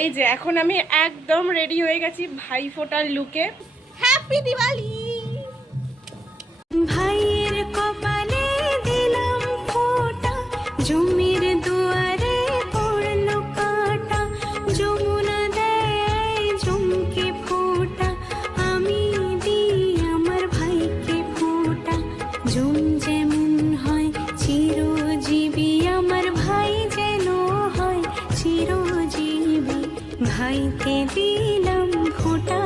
এই যে এখন আমি একদম রেডি হয়ে গেছি ভাইফোঁটার লুকে। হ্যাপি দিওয়ালি। ভাইয়ের কপালে দিলাম ফোঁটা, জমির দুয়ারে পড়লো কাঁটা, যমুনা দেয় জমকে ফোঁটা, আমি দিই আমার ভাইকে ফোঁটা। জম যেমন হয় চিরজীবী, আমার ভাই যেন হয় চিরজীবী, ভাইকে দিলাম ফোঁটা।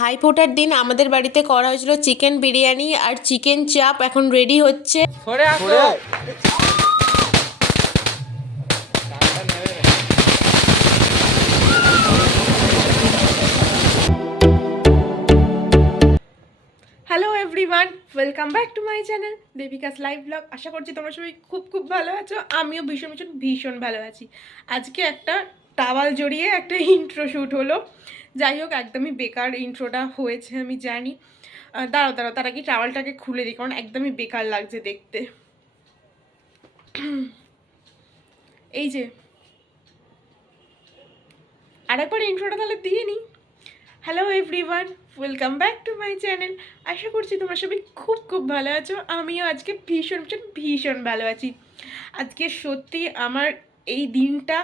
ভাইফোঁটার দিন আমাদের বাড়িতে করা হয়েছিল চিকেন বিরিয়ানি আর চিকেন চাপ। এখন রেডি হচ্ছে। Hello everyone, welcome back to my channel Debika's live blog. আশা করছি তোমরা সবাই খুব খুব ভালো আছো। আমিও ভীষণ ভীষণ ভীষণ ভালো আছি। আজকে একটা টাওয়াল জড়িয়ে একটা ইন্ট্রো শ্যুট হলো। যাই হোক, একদমই বেকার ইন্ট্রোটা হয়েছে আমি জানি। দাঁড়াও দাঁড়াও, তার আগে টাওয়ালটাকে খুলে দিই, কারণ একদমই বেকার লাগছে দেখতে। এই যে আরেকবার ইন্ট্রোটা তাহলে দিয়ে নিই। Hello everyone, welcome back to my channel. আশা করছি তোমরা সবাই খুব খুব ভালো আছো। আমিও আজকে ভীষণ ভীষণ ভীষণ ভালো আছি। আজকে সত্যি আমার এই দিনটা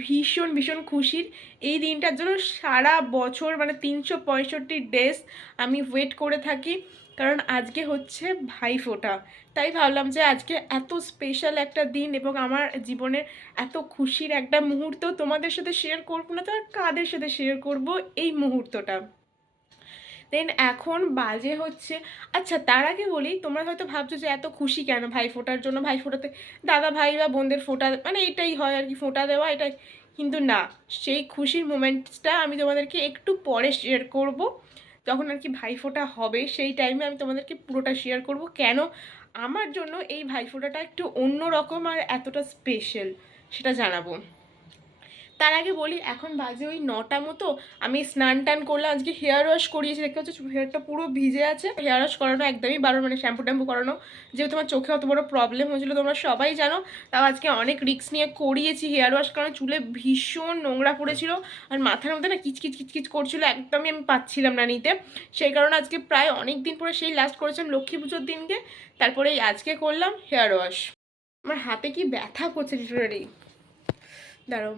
ভীষণ ভীষণ খুশির। এই দিনটার জন্য সারা বছর মানে 365 ডেজ আমি ওয়েট করে থাকি, কারণ আজকে হচ্ছে ভাইফোঁটা। তাই ভাবলাম যে আজকে এত স্পেশাল একটা দিন এবং আমার জীবনের এত খুশির একটা মুহূর্ত তোমাদের সাথে শেয়ার করবো না তো আর কাদের সাথে শেয়ার করব এই মুহূর্তটা। দেন এখন বাজে হচ্ছে, আচ্ছা তার আগে বলি, তোমরা হয়তো ভাবছো যে এত খুশি কেন ভাইফোঁটার জন্য, ভাইফোঁটাতে দাদা ভাই বা বোনদের ফোঁটা মানে এটাই হয় আর কি, ফোঁটা দেওয়া এটাই। কিন্তু না, সেই খুশির মোমেন্টসটা আমি তোমাদেরকে একটু পরে শেয়ার করব। যখন আর কি ভাইফোঁটা হবে সেই টাইমে আমি তোমাদেরকে পুরোটা শেয়ার করব কেন আমার জন্য এই ভাইফোঁটাটা একটু অন্য রকম আর এতটা স্পেশাল সেটা জানাবো। তার আগে বলি, এখন বাজে ওই 9টা মতো। আমি স্নান টান করলাম, আজকে হেয়ার ওয়াশ করিয়েছি, দেখতে হচ্ছে হেয়ারটা পুরো ভিজে আছে। হেয়ার ওয়াশ করানো একদমই বারণ, মানে শ্যাম্পু ট্যাম্পু করানো, যেহেতু তোমার চোখে অত বড় প্রবলেম হয়েছিল তোমরা সবাই জানো। তাও আজকে অনেক রিস্ক নিয়ে করিয়েছি হেয়ার ওয়াশ, কারণ চুলে ভীষণ নোংরা পড়েছিল আর মাথার মধ্যে না কিচকিচ কিচকিচ করছিল, একদমই আমি পাচ্ছিলাম না নিতে। সেই কারণে আজকে প্রায় অনেক দিন পরে সেই লাস্ট করেছিলাম লক্ষ্মী পুজোর দিনকে, তারপরে এই আজকে করলাম হেয়ার ওয়াশ। আমার হাতে কি ব্যথা করছে লিটারেলি, দাঁড়াও।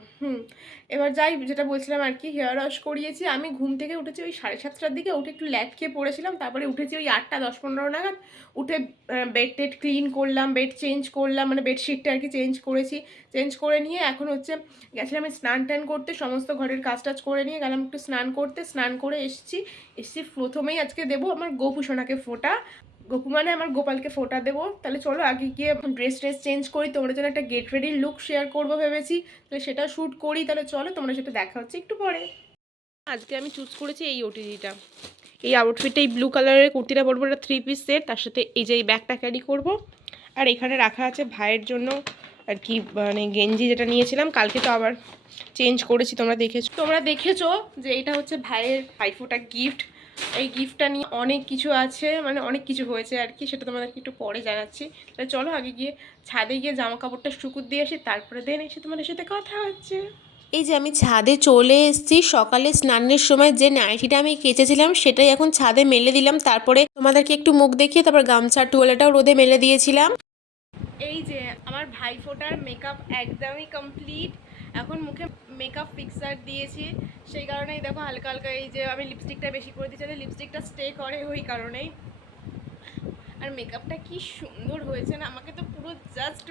এবার যাই, যেটা বলছিলাম আর কি, হেয়ার ওয়াশ করিয়েছি। আমি ঘুম থেকে উঠেছি ওই 7:30টার দিকে, উঠে একটু ল্যাট খেয়ে পড়েছিলাম, তারপরে উঠেছি ওই 8টা 10-15 নাগাদ। উঠে বেড টেড ক্লিন করলাম, বেড চেঞ্জ করলাম, মানে বেডশিটটা আর কি চেঞ্জ করেছি। চেঞ্জ করে নিয়ে এখন হচ্ছে গেছিলাম আমি স্নান টান করতে, সমস্ত ঘরের কাজ টাজ করে নিয়ে গেলাম একটু স্নান করতে। স্নান করে এসছি প্রথমেই আজকে দেবো আমার গোপু সোনাকে ফোঁটা। গোপু মানে আমার গোপালকে ফোঁটা দেবো। তাহলে চলো আগে গিয়ে ড্রেস ট্রেস চেঞ্জ করি, তোমাদের জন্য একটা গেট রেডি লুক শেয়ার করবো ভেবেছি। তাহলে সেটা শ্যুট করি, তাহলে চলো তোমরা সেটা দেখা হচ্ছে একটু পরে। আজকে আমি চুজ করেছি এই ওটিজিটা, এই আউটফিটে এই ব্লু কালারের কুর্তিটা পরবো, একটা 3 পিস সেট, তার সাথে এই যে এই ব্যাগটা ক্যারি করব। আর এখানে রাখা আছে ভাইয়ের জন্য আর কি, মানে গেঞ্জি যেটা নিয়েছিলাম কালকে, তো আবার চেঞ্জ করেছি, তোমরা দেখেছো যে এটা হচ্ছে ভাইয়ের ভাইফোঁটা গিফট। এই গিফটটা নিয়ে অনেক কিছু আছে, মানে অনেক কিছু হয়েছে আর কি, সেটা তোমাদেরকে একটু পরে জানাচ্ছি। তাহলে চলো আগে গিয়ে ছাদে গিয়ে জামা কাপড়টা শুকুর দিয়ে আসি, তারপরে দেন এসে তোমাদের সাথে কথা হচ্ছে। এই যে আমি ছাদে চলে এসেছি। সকালে স্নানের সময় যে নাইটিটা আমি কেচেছিলাম সেটাই এখন ছাদে মেলে দিলাম। তারপরে তোমাদেরকে একটু মুখ দেখিয়ে তারপর গামছার টোয়ালাটাও রোদে মেলে দিয়েছিলাম। এই যে আমার ভাইফোঁটার মেকআপ একদমই কমপ্লিট। এখন মুখে মেকআপ ফিক্সার দিয়েছি, সেই কারণেই দেখো হালকা হালকা এই যে আমি লিপস্টিকটা বেশি করে দিচ্ছি, লিপস্টিকটা স্টে করে ওই কারণেই। আর মেকআপটা কি সুন্দর হয়েছে না, আমাকে তো পুরো জাস্ট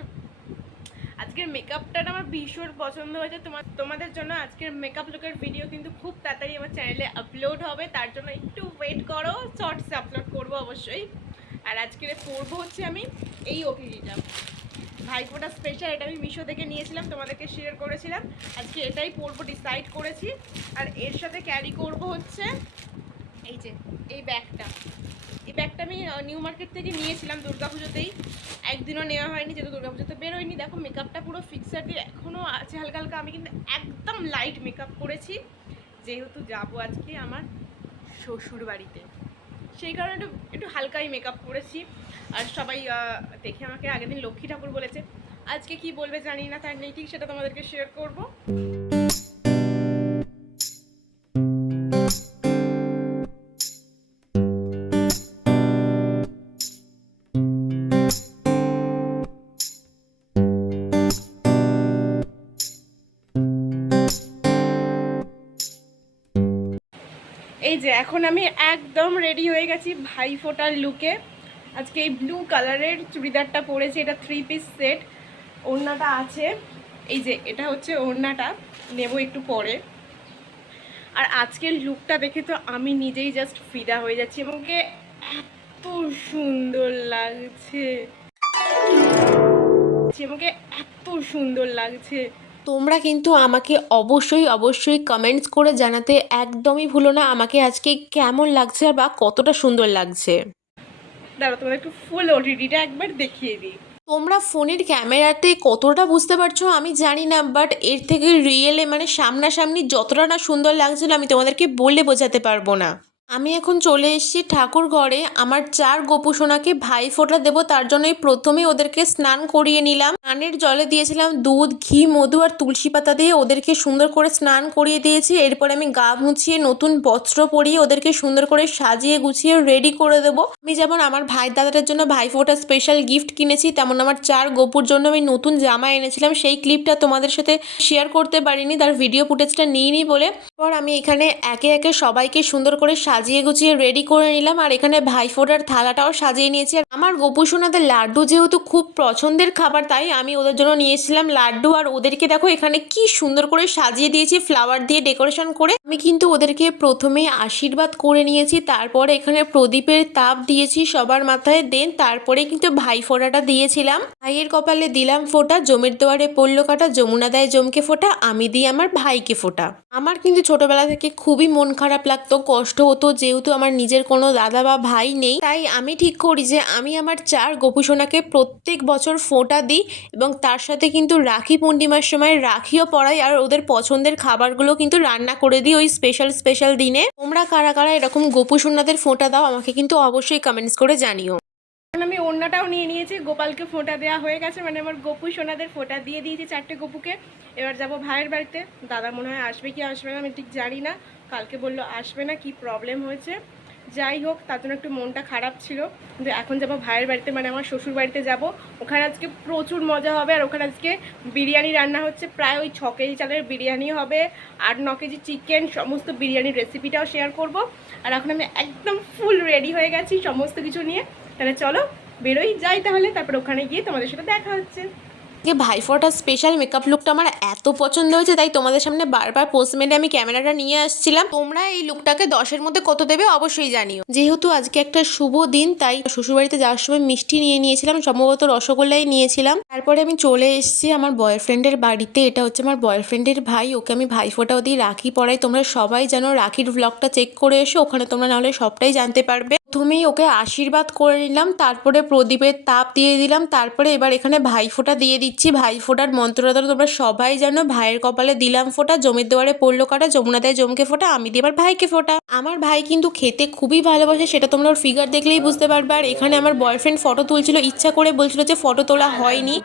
আজকের মেকআপটা আমার ভীষণ পছন্দ হয়েছে। তোমাদের জন্য আজকের মেকআপ লুকের ভিডিও কিন্তু খুব তাড়াতাড়ি আমার চ্যানেলে আপলোড হবে, তার জন্য একটু ওয়েট করো, শর্টসে আপলোড করবো অবশ্যই। আর আজকের পরবো হচ্ছে আমি এই ওটিজিটা ভাইফোঁটা স্পেশাল, এটা আমি মিশো থেকে নিয়েছিলাম, তোমাদেরকে শেয়ার করেছিলাম। আজকে এটাই পরবো ডিসাইড করেছি। আর এর সাথে ক্যারি করব হচ্ছে এই যে এই ব্যাগটা। এই ব্যাগটা আমি নিউ মার্কেট থেকে নিয়েছিলাম দুর্গাপুজোতেই, একদিনও নেওয়া হয়নি যেহেতু দুর্গাপুজোতে বেরোয়নি। দেখো মেকআপটা পুরো ফিক্সার দিয়ে এখনও আছে হালকা হালকা, আমি কিন্তু একদম লাইট মেকআপ করেছি যেহেতু যাবো আজকে আমার শ্বশুর বাড়িতে, সেই কারণে একটু একটু হালকাই মেকআপ করেছি। আর সবাই দেখে আমাকে আগের দিন লক্ষ্মী ঠাকুর বলেছে, আজকে কি বলবে জানি না, তার নেই ঠিক সেটা তোমাদেরকে শেয়ার করবো। এই যে এখন আমি একদম রেডি হয়ে গেছি ভাইফোঁটার লুকে। আজকে এই ব্লু কালারের চুড়িদারটা পরেছি, এটা 3 পিস সেট। ওড়নাটা আছে, এই যে এটা হচ্ছে ওড়নাটা, নেব একটু পরে। আর আজকের লুকটা দেখে তো আমি নিজেই জাস্ট ফিদা হয়ে যাচ্ছি, এবং এত সুন্দর লাগছে, আমাকে এত সুন্দর লাগছে। তোমরা কিন্তু আমাকে অবশ্যই অবশ্যই কমেন্টস করে জানাতে একদমই ভুলো না আমাকে আজকে কেমন লাগছে আর বা কতটা সুন্দর লাগছে। দাঁড়া, তোমাদের একটু ফুল ওটিটিটা একবার দেখিয়ে দিই। তোমরা ফোনের ক্যামেরাতে কতটা বুঝতে পারছো আমি জানি না, বাট এর থেকে রিয়েলে মানে সামনাসামনি যতটা না সুন্দর লাগছিল আমি তোমাদেরকে বলে বোঝাতে পারবো না। আমি এখন চলে এসেছি ঠাকুর ঘরে। আমার 4 গোপু সোনাকে ভাইফোঁটা দেবো, তার জন্যই প্রথমে ওদেরকে স্নান করিয়ে নিলাম। স্নানের জলে দিয়েছিলাম দুধ, ঘি, মধু আর তুলসী পাতা দিয়ে ওদেরকে সুন্দর করে স্নান করিয়ে দিয়েছি। এরপরে আমি গা মুছিয়ে নতুন বস্ত্র পরিয়ে ওদেরকে সুন্দর করে সাজিয়ে গুছিয়ে রেডি করে দেবো। আমি যেমন আমার ভাই দাদাটার জন্য ভাইফোঁটা স্পেশাল গিফট কিনেছি, তেমন আমার 4 গোপুর জন্য আমি নতুন জামা এনেছিলাম। সেই ক্লিপটা তোমাদের সাথে শেয়ার করতে পারিনি, তার ভিডিও ফুটেজটা নিইনি বলে। পর আমি এখানে একে একে সবাইকে সুন্দর করে সাজিয়ে গুছিয়ে রেডি করে নিলাম, আর এখানে ভাইফোঁটার থালাটাও সাজিয়ে নিয়েছি। আর আমার গোপু সোনাদের লাড্ডু যেহেতু খুব পছন্দের খাবার, তাই আমি ওদের জন্য নিয়েছিলাম লাড্ডু। আর ওদেরকে দেখো এখানে কি সুন্দর করে সাজিয়ে দিয়েছি ফ্লাওয়ার দিয়ে ডেকোরেশন করে। আমি কিন্তু ওদেরকে প্রথমে আশীর্বাদ করে নিয়েছি, তারপরে এখানে প্রদীপের তাপ দিয়েছি সবার মাথায়, দেন তারপরে কিন্তু ভাইফোঁটাটা দিয়েছিলাম। ভাইয়ের কপালে দিলাম ফোঁটা, জমির দুয়ারে পড়লো কাটা, যমুনা দেয় জমকে ফোঁটা, আমি দিই আমার ভাইকে ফোঁটা। আমার কিন্তু ছোটবেলা থেকে খুবই মন খারাপ লাগতো, কষ্ট হতো, যেহেতু আমার নিজের কোনো দাদা বা ভাই নেই। তাই আমি ঠিক করি যে আমি আমার 4 গোপু সোনাকে প্রত্যেক বছর ফোঁটা দিই, এবং তার সাথে কিন্তু রাখি পূর্ণিমার সময় রাখিও পরাই, আর ওদের পছন্দের খাবারগুলো কিন্তু রান্না করে দিই ওই স্পেশাল দিনে। তোমরা কারা কারা এরকম গোপু সোনাদের ফোঁটা দাও আমাকে কিন্তু অবশ্যই কমেন্টস করে জানিও। আমি ওড়নাটাও নিয়ে নিয়েছি, গোপালকে ফোঁটা দেওয়া হয়ে গেছে, মানে আমার গোপু সোনাদের ফোঁটা দিয়ে দিয়েছি 4টে গোপুকে। এবার যাব ভাইয়ের বাড়িতে। দাদা মনে হয় আসবে কি আসবে না আমি ঠিক জানি না, কালকে বললো আসবে না, কি প্রবলেম হয়েছে যাই হোক, তার জন্য একটু মনটা খারাপ ছিল। কিন্তু এখন যাব ভাইয়ের বাড়িতে, মানে আমার শ্বশুর বাড়িতে যাব। ওখানে আজকে প্রচুর মজা হবে, আর ওখানে আজকে বিরিয়ানি রান্না হচ্ছে, প্রায় ওই 6 কেজি চালের বিরিয়ানি হবে, 8-9 কেজি চিকেন, সমস্ত বিরিয়ানির রেসিপিটাও শেয়ার করব। আর এখন আমি একদম ফুল রেডি হয়ে গেছি সমস্ত কিছু নিয়ে। তাহলে চলো বেরোই যাই তাহলে, তারপর ওখানে গিয়ে তোমাদের সাথে দেখা হচ্ছে। যে ভাইফোঁটার স্পেশাল মেকআপ লুকটা আমার এত পছন্দ হয়েছে, তাই তোমাদের সামনে বারবার পোস্টমেটে আমি ক্যামেরাটা নিয়ে আসছিলাম। তোমরা এই লুকটাকে 10-এর মধ্যে কত দেবে অবশ্যই জানিও। যেহেতু আজকে একটা শুভ দিন, তাই শ্বশুরবাড়িতে যাওয়ার সময় মিষ্টি নিয়ে নিয়েছিলাম, সম্ভবত রসগোল্লাই নিয়েছিলাম। তারপরে আমি চলে এসেছি আমার বয়ফ্রেন্ডের বাড়িতে। এটা হচ্ছে আমার বয়ফ্রেন্ডের ভাই, ওকে আমি ভাইফোঁটাও দিয়ে রাখি পরাই। তোমরা সবাই জানো, রাখির ব্লগটা চেক করে এসো, ওখানে তোমরা নাহলে সবটাই জানতে পারবে। প্রথমেই ওকে আশীর্বাদ করে নিলাম, তারপরে প্রদীপের তাপ দিয়ে দিলাম, তারপরে এবার এখানে ভাইফোঁটা দিয়ে দিচ্ছি। ভাইফোঁটার মন্ত্রটা তো তোমরা সবাই জানো, ভাইয়ের কপালে দিলাম ফোঁটা, জমির দুয়ারে পড়লো কাটা, যমুনা দেয় জমকে ফোঁটা, আমি দিই আমার ভাইকে ফোঁটা। আমার ভাই কিন্তু খেতে খুবই ভালোবাসে, সেটা তোমরা ওর ফিগার দেখলেই বুঝতে পারবে। আর এখানে আমার বয়ফ্রেন্ড ফটো তুলছিল, ইচ্ছা করে বলছিল যে ফটো তোলা হয়নি।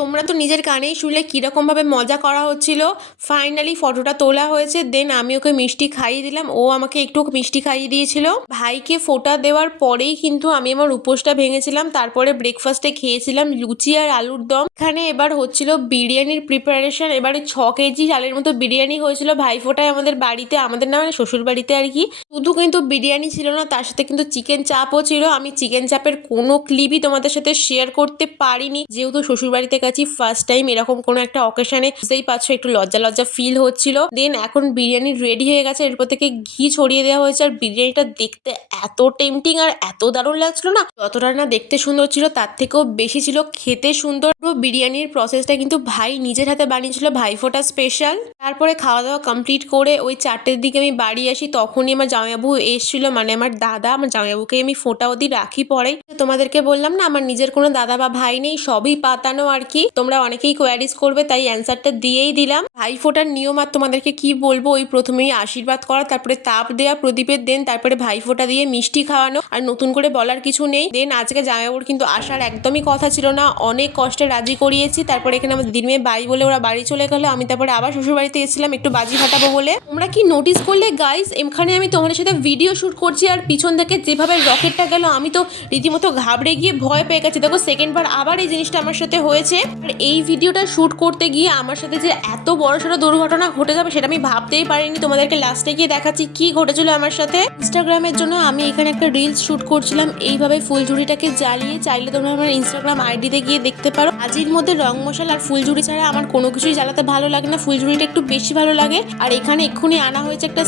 তোমরা তো নিজের কানেই শুনলে কিরকম ভাবে মজা করা হচ্ছিল। ফাইনালি ফটোটা তোলা হয়েছে, দেন আমি ওকে মিষ্টি খাইয়ে দিলাম, ও আমাকে একটু মিষ্টি খাইয়ে দিয়েছিল। ভাইকে ফোঁটা দেওয়ার পরেই কিন্তু আমি আমার উপোসটা ভেঙেছিলাম। তারপরে ব্রেকফাস্টে খেয়েছিলাম লুচি আর আলুর দম। এখানে এবার হচ্ছিল বিরিয়ানির প্রিপারেশন। এবারে 6 কেজি চালের মতো বিরিয়ানি হয়েছিল ভাইফোঁটায় আমাদের বাড়িতে, আমাদের না মানে শ্বশুর বাড়িতে আর কি। শুধু কিন্তু বিরিয়ানি ছিল না, তার সাথে কিন্তু চিকেন চাপও ছিল। আমি চিকেন চাপের কোনো ক্লিপই তোমাদের সাথে শেয়ার করতে পারিনি, যেহেতু শ্বশুর বাড়িতে গেছি ফার্স্ট টাইম এরকম কোনো একটা অকেশনে, বুঝতেই পারছো একটু লজ্জা লজ্জা ফিল হচ্ছিল। দেন এখন বিরিয়ানি রেডি হয়ে গেছে, এরপর থেকে ঘি ছড়িয়ে দেওয়া হয়েছে। আর বিরিয়ানিটা দেখতে এত টেম্পটিং আর এত দারুণ লাগছিল না, যতটা না দেখতে সুন্দর ছিল তার থেকেও বেশি ছিল খেতে সুন্দর। পুরো বিরিয়ানির প্রসেসটা কিন্তু ভাই নিজের হাতে বানিয়েছিল, ভাইফোঁটা স্পেশাল। তারপরে খাওয়া দাওয়া কমপ্লিট করে ওই 4টের দিকে আমি বাড়ি আসি, তখনই আমার জামাইবাবু এসেছিল, মানে আমার দাদা। আমার জামাইবাবুকে আমি ফোঁটাও দিই রাখি পরাই। তোমাদেরকে বললাম না আমার নিজের কোনো দাদা বা ভাই নেই, সবই পাতানো আর কি। তোমরা অনেকেই কোয়ারিজ করবে, তাই অ্যান্সারটা দিয়েই দিলাম। ভাইফোঁটার নিয়ম আর তোমাদেরকে কি বলবো, ওই প্রথমেই আশীর্বাদ করা, তারপরে তাপ দেয়া প্রদীপের দেন, তারপরে ভাইফোঁটা দিয়ে মিষ্টি খাওয়ানো, আর নতুন করে বলার কিছু নেই। দেন আজকে জামাইবাবুর কিন্তু আসার একদমই কথা ছিল না, অনেক কষ্টে রাজি করিয়েছি। তারপরে এখানে আমাদের দিন মেয়ে বাই বলে ওরা বাড়ি চলে গেলো। আমি তারপরে আবার শ্বশুর বাড়িতে এসেছিলাম একটু বাজি ফাটাবো বলে। তোমরা কি নোটিস করলে গাইস, এখানে আমি তোমাদের সাথে ভিডিও শুট করছি আর পিছন থেকে যেভাবে রকেটটা গেল, আমি তো রীতিমতো ঘাবড়ে গিয়ে ভয় পেয়ে গেছি। দেখো সেকেন্ড বার আবার এই জিনিসটা আমার সাথে হয়েছে। আর এই ভিডিওটা শুট করতে গিয়ে আমার সাথে যে এত বড় সড়ো দুর্ঘটনা ঘটে যাবে সেটা আমি ভাবতেই পারিনি। তোমাদেরকে লাস্টে গিয়ে দেখাচ্ছি কি ঘটেছিল আমার সাথে। ইনস্টাগ্রামের জন্য আমি এখানে একটা রিলস শুট করছিলাম এইভাবে ফুলঝুরিটাকে জ্বালিয়ে। চাইলে তোমরা আমার ইনস্টাগ্রাম আইডিতে গিয়ে দেখতে পারো। আজির মধ্যে রং মশলা আর ফুলঝুরি ছাড়া আমার কোনো কিছুই জ্বালাতে ভালো লাগে না, ফুলঝুরিটা একটু বেশি ভালো লাগে। আর এখানে এক্ষুনি আনা হয়েছে একটা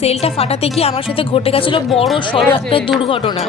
সেলটা ফাটাতে গিয়ে আমার সাথে ঘটে গেছিল বড় সড়ো একটা দুর্ঘটনা।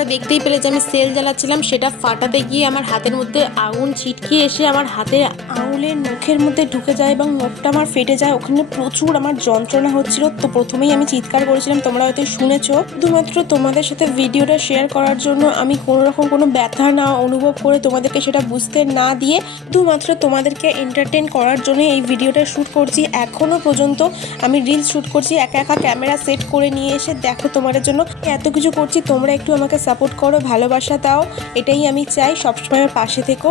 তোমরা দেখতেই পেলে যে আমি সেল জ্বালাচ্ছিলাম, সেটা ফাটাতে গিয়ে আমার হাতের মধ্যে আগুন ছিটকে এসে আমার হাতের আঙুলের নখের মধ্যে ঢুকে যায় এবং নখটা আমার ফেটে যায়। ওখানে প্রচুর আমার যন্ত্রণা হচ্ছিল। তো প্রথমেই আমি চিৎকার করেছিলাম, তোমরা হয়তো শুনেছো। শুধুমাত্র তোমাদের সাথে ভিডিওটা শেয়ার করার জন্য, আমি কোনো রকম কোনো ব্যথা না অনুভব করে তোমাদেরকে সেটা বুঝতে না দিয়ে শুধুমাত্র তোমাদেরকে এন্টারটেন করার জন্য এই ভিডিওটা শ্যুট করছি। এখনো পর্যন্ত আমি রিলস শ্যুট করছি, একা একা ক্যামেরা সেট করে নিয়ে এসে। দেখো তোমাদের জন্য এত কিছু করছি, তোমরা একটু আমাকে সাপোর্ট করো, ভালোবাসা দাও, এটাই আমি চাই। সবসময় আমার পাশে থেকো।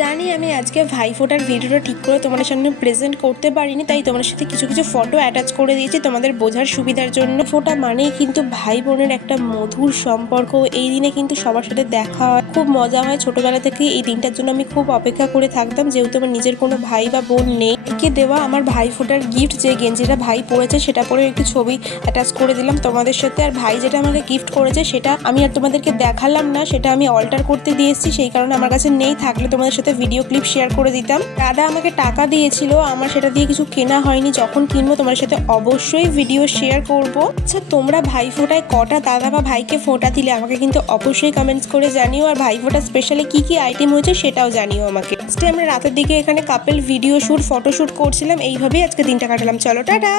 জানি আমি আজকে ভাইফোঁটার ভিডিওটা ঠিক করে তোমাদের সামনে প্রেজেন্ট করতে পারিনি, তাই তোমাদের সাথে কিছু কিছু ফটো অ্যাটাচ করে দিয়েছি তোমাদের বোঝার সুবিধার জন্য। ফোঁটা মানেই কিন্তু ভাই বোনের একটা মধুর সম্পর্ক। এই দিনে কিন্তু সবার সাথে দেখা হয়, খুব মজা হয়। ছোটবেলা থেকে এই দিনটার জন্য আমি খুব অপেক্ষা করে থাকতাম, যেহেতু আমার নিজের কোনো ভাই বা বোন নেই। একে দেওয়া আমার ভাইফোঁটার গিফট, যে গেঞ্জিটা ভাই পরেছে সেটা পরে একটু ছবি অ্যাটাচ করে দিলাম তোমাদের সাথে। আর ভাই যেটা আমাকে গিফট করেছে সেটা আমি আর তোমাদেরকে দেখালাম না, সেটা আমি অল্টার করতে দিয়ে এসেছি, সেই কারণে আমার কাছে নেই। থাকলে তোমাদের সাথে ভিডিও ক্লিপ শেয়ার করে দিতাম। দাদা আমাকে টাকা দিয়েছিল, আমার সেটা দিয়ে কিছু কেনা হয়নি। যখন কিনবো তোমাদের সাথে অবশ্যই ভিডিও শেয়ার করব। আচ্ছা, তোমরা ভাইফোঁটায় কটা দাদা বা ভাইকে ফোঁটা দিলে আমাকে কিন্তু অবশ্যই কমেন্টস করে জানিও। আর ভাইফোঁটা স্পেশালি কি কি আইটেম হয়েছে সেটাও জানিও আমাকে। আজকে আমরা রাতের দিকে এখানে কাপল ভিডিও শ্যুট, ফটোশ্যুট করছিলাম। এইভাবেই আজকে দিনটা কাটালাম। চলো টাটা।